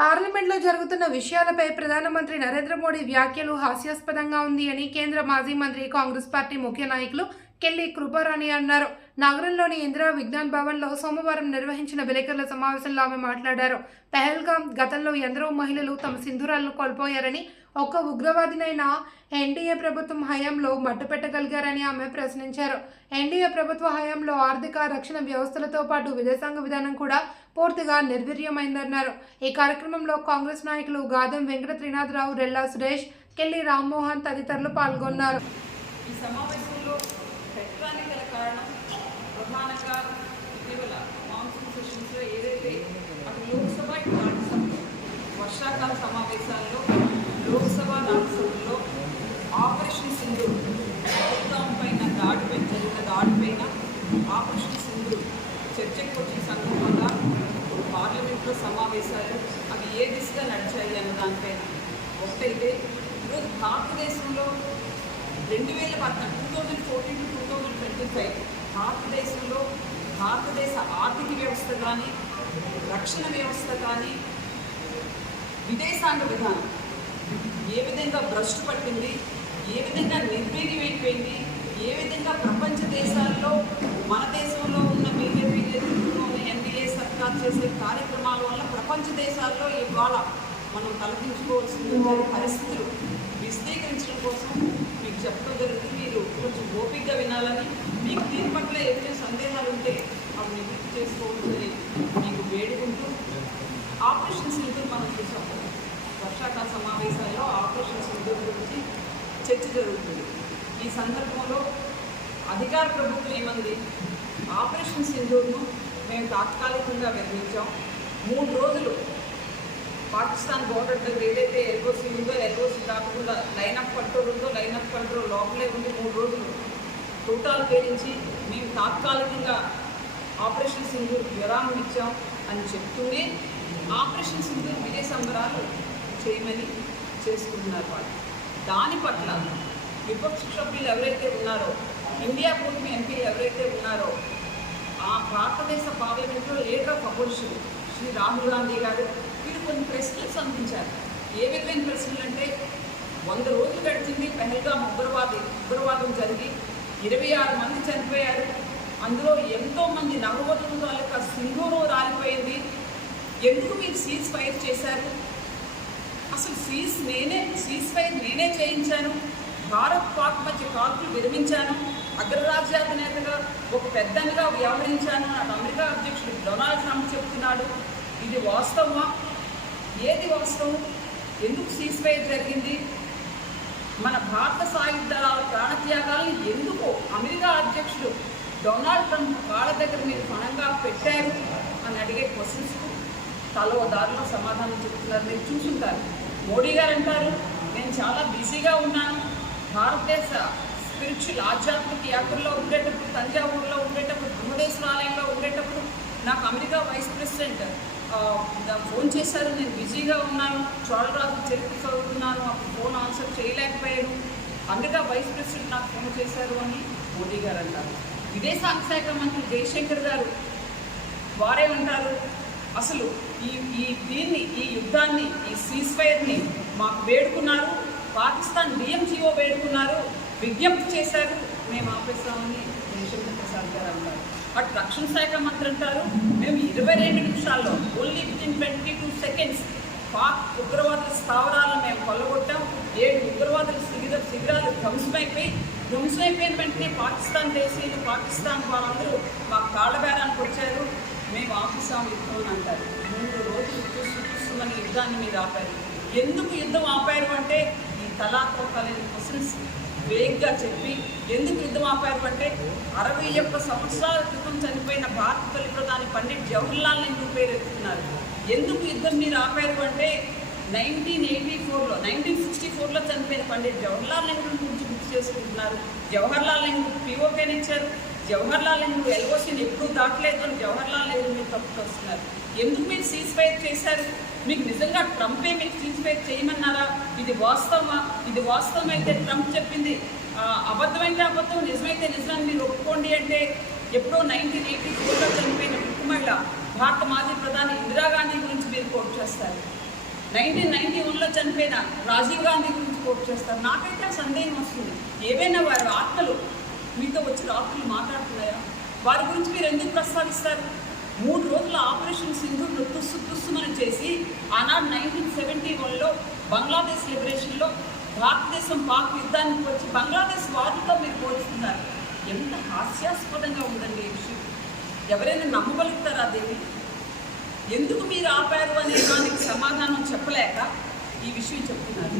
పార్లమెంట్లో జరుగుతున్న విషయాలపై ప్రధానమంత్రి నరేంద్ర మోడీ వ్యాఖ్యలు హాస్యాస్పదంగా ఉంది అని కేంద్ర మాజీ మంత్రి కాంగ్రెస్ పార్టీ ముఖ్య నాయకులు కెల్లి కృపారాణి అన్నారు. నగరంలోని ఇందిరా విజ్ఞాన్ భవన్లో సోమవారం నిర్వహించిన విలేకరుల సమావేశంలో ఆమె మాట్లాడారు. పెహల్గాం గతంలో ఎందరో మహిళలు తమ సింధూరాలను కోల్పోయారని, ఒక్క ఉగ్రవాదినైనా ఎన్డీఏ ప్రభుత్వం హయాంలో మట్టుపెట్టగలిగారని ఆమె ప్రశ్నించారు. ఎన్డీఏ ప్రభుత్వ హయాంలో ఆర్థిక రక్షణ వ్యవస్థలతో పాటు విదేశాంగ విధానం కూడా పూర్తిగా నిర్వీర్యమైందన్నారు. ఈ కార్యక్రమంలో కాంగ్రెస్ నాయకులు గాదెం వెంకట త్రినాథరావు, రెల్లా సురేష్, కెల్లి రామ్మోహన్ తదితరులు పాల్గొన్నారు. ఈ సమావేశంలో పెట్టడానికి గల కారణం ప్రధానంగా ఇటీవల మాన్సూన్ సెషన్స్లో ఏదైతే అటు లోక్సభ ఇటు రాజ్యసభ వర్షాకాల సమావేశాల్లో లోక్సభ రాజ్యసభలో ఆపరేషన్ సింధూర్ పాకిస్తాన్ పైన జరిగిన దాడిపైన ఆపరేషన్ సింధూర్ చర్చకు వచ్చిన సందర్భంగా పార్లమెంట్లో సమావేశాలు అవి ఏ దిశగా నడిచాయి అన్న దానిపైన ఒకటైతే ఈరోజు భారతదేశంలో 2014 to 2025 భారతదేశంలో భారతదేశ ఆర్థిక వ్యవస్థ కానీ, రక్షణ వ్యవస్థ కానీ, విదేశాంగ విధానం ఏ విధంగా భ్రష్టు పట్టింది, ఏ విధంగా నిర్వీర్యమైపోయింది, ఏ విధంగా ప్రపంచ దేశాల్లో మన దేశంలో ఉన్న బీజేపీ నేతృత్వంలోని ఎన్డీఏ సర్కార్ చేసే కార్యక్రమాల వల్ల ప్రపంచ దేశాల్లో ఇవాళ మనం తలదించుకోవాల్సిన పరిస్థితులు విశదీకరించడం కోసం మీకు చెప్పడం జరుగుతుంది. మీరు కొంచెం ఓపికగా వినాలని, మీకు దీని పట్ల ఏదైనా సందేహాలు ఉంటే అవి నివృత్తి చేసుకోవచ్చని మీకు వేడుకుంటూ, ఆపరేషన్ సింధూర్ మనం చూసాం. వర్షాకాల సమావేశాల్లో ఆపరేషన్ సింధూర్ గురించి చర్చ జరుగుతుంది. ఈ సందర్భంలో అధికార ప్రభుత్వం ఏమంది, ఆపరేషన్ సింధూర్ను మేము తాత్కాలికంగా విరమించాం. 3 రోజులు పాకిస్తాన్ బోర్డర్ దగ్గర ఏదైతే ఎల్ఓసి ఉందో, ఎల్ఓసి కాకుండా లైన్ ఆఫ్ కంట్రోల్ ఉందో, లైన్ ఆఫ్ కంట్రోల్ లోపలే ఉండి 3 రోజులు టోటాల్ పేరించి మేము తాత్కాలికంగా ఆపరేషన్ సింధూర్ విరామం ఇచ్చాం అని చెప్తూనే ఆపరేషన్ సింధూర్ విజయ సంబరాలు చేయమని చేసుకుంటున్నారు వాళ్ళు. దాని పట్ల విపక్ష సభ్యులు ఎవరైతే ఉన్నారో, ఇండియా కూటమి ఎంపీలు ఎవరైతే ఉన్నారో, ఆ భారతదేశ పార్లమెంట్లో leader of opposition Shri Rahul Gandhi గారు వీరు కొన్ని ప్రశ్నలు సంధించారు. ఏ విధమైన ప్రశ్నలు అంటే, 100 రోజులు గడిచింది పెహల్గాం ఉగ్రవాదం జరిగి 26 మంది చనిపోయారు. అందులో ఎంతోమంది నవవధుల తాలూకా సింధూరం రాలిపోయింది. ఎందుకు మీరు సీజ్ ఫైర్ చేశారు? అసలు సీజ్ ఫైర్ నేనే చేయించాను. భారత్ పాక్ మధ్య కాల్పులు విరమించాను. అగ్రరాజ్యాధినేతగా ఒక పెద్దనిగా వ్యవహరించాను అని అమెరికా అధ్యక్షుడు డొనాల్డ్ ట్రంప్ చెప్తున్నాడు. ఇది వాస్తవమా? ఏది వాస్తవం? ఎందుకు సీజ్ ఫైర్ జరిగింది? మన భారత సాయుధ దళాల ప్రాణత్యాగాలను ఎందుకు అమెరికా అధ్యక్షుడు డొనాల్డ్ ట్రంప్ కాళ్ళ దగ్గర మీరు పణంగా పెట్టారు అని అడిగే క్వశ్చన్స్కు తలో దారిలో సమాధానం చెప్తున్నారు. మీరు చూసుంటారు. మోడీ గారు అంటారు, నేను చాలా బిజీగా ఉన్నాను. భారతదేశ స్పిరిచువల్ ఆధ్యాత్మిక యాత్రలో ఉండేటప్పుడు, తంజావూరులో ఉండేటప్పుడు, బృహదేశ్వరాలయంలో ఉండేటప్పుడు నాకు అమెరికా వైస్ ప్రెసిడెంట్ ఫోన్ చేశారు. నేను బిజీగా ఉన్నాను, చోళరాజు చరిత్ర చదువుతున్నాను, అప్పుడు ఫోన్ ఆన్సర్ చేయలేకపోయాను. అమెరికా వైస్ ప్రెసిడెంట్ నాకు ఫోన్ చేశారు అని మోడీ గారు అంటారు. విదేశాంగ శాఖ మంత్రి జయశంకర్ గారు వారేమంటారు, అసలు ఈ యుద్ధాన్ని, ఈ సీజ్ ఫైర్ని మాకు వేడుకున్నారు, పాకిస్తాన్ డిఎంజీఓ వేడుకున్నారు, విజ్ఞప్తి చేశారు, మేము ఆపేస్తామని జయశంకర్ ప్రసాద్ గారు అంటారు. అటు రక్షణ శాఖ మంత్రి అంటారు, మేము 22 నిమిషాల్లో ఓన్లీ వితిన్ 22 సెకండ్స్ పాక్ ఉగ్రవాదుల స్థావరాలను మేము కొల్లగొట్టాం. 7 ఉగ్రవాదుల శిబిరాలు ధ్వంసమైపోయిన వెంటనే పాకిస్తాన్ దేశీయులు, పాకిస్తాన్ వాళ్ళందరూ మాకు కాళ్ళబేరానికి వచ్చారు, మేము ఆపేసాం యుద్ధం అని అంటారు. 3 రోజులు చూస్తున్న యుద్ధాన్ని మీరు ఆపారు. ఎందుకు యుద్ధం ఆపారు అంటే ఈ తలాకోకాలని క్వశ్చన్స్ వేగ్గా చెప్పి, ఎందుకు యుద్ధం ఆపారు అంటే 61 సంవత్సరాల క్రితం చనిపోయిన భారత తొలి ప్రధాని పండిట్ జవహర్లాల్ నెహ్రూ పేరు ఎత్తుతున్నారు. ఎందుకు యుద్ధం మీరు ఆపారు అంటే 1964లో చనిపోయిన పండిట్ జవహర్లాల్ నెహ్రూ గురించి గుర్తు చేసుకుంటున్నారు. జవహర్లాల్ నెహ్రూ పిఓకేని ఇచ్చారు. జవహర్లాల్ నెహ్రూ ఎల్ఓసిని ఎప్పుడూ దాటలేదు అని జవహర్లాల్ నెహ్రూ మీరు తప్పుకొస్తున్నారు. ఎందుకు మీరు సీజ్ ఫైర్ చేశారు? మీకు నిజంగా ట్రంపే మీకు సీజ్ ఫైర్ చేయమన్నారా? ఇది వాస్తవమా? ఇది వాస్తవం అయితే ట్రంప్ చెప్పింది అబద్ధమైతే అబద్ధం, నిజమైతే నిజాన్ని మీరు ఒప్పుకోండి అంటే ఎప్పుడో 1984లో చనిపోయిన మహిళ భారత మాజీ ప్రధాని ఇందిరాగాంధీ గురించి మీరు కోట్ చేస్తారు. 1991లో చనిపోయిన రాజీవ్ గాంధీ గురించి కోట్ చేస్తారు. నాకైతే ఆ సందేహం వస్తుంది, ఏవైనా వారి ఆత్మలు మీతో వచ్చిన ఆత్మలు మాట్లాడుతున్నాయా? వారి గురించి మీరు ఎందుకు ప్రస్తావిస్తారు? 3 రోజుల ఆపరేషన్ సింధూర్ను తుస్సుమని చేసి ఆనాడు 1971లో బంగ్లాదేశ్ లిబరేషన్లో భారతదేశం పాక్ యుద్ధానికి వచ్చి బంగ్లాదేశ్ వారితో మీరు పోల్చుతున్నారు. ఎంత హాస్యాస్పదంగా ఉందండి ఈ విషయం. ఎవరైనా నమ్మగలుగుతారా దేవి? ఎందుకు మీరు ఆపారు అనే దానికి సమాధానం చెప్పలేక ఈ విషయం చెప్తున్నారు.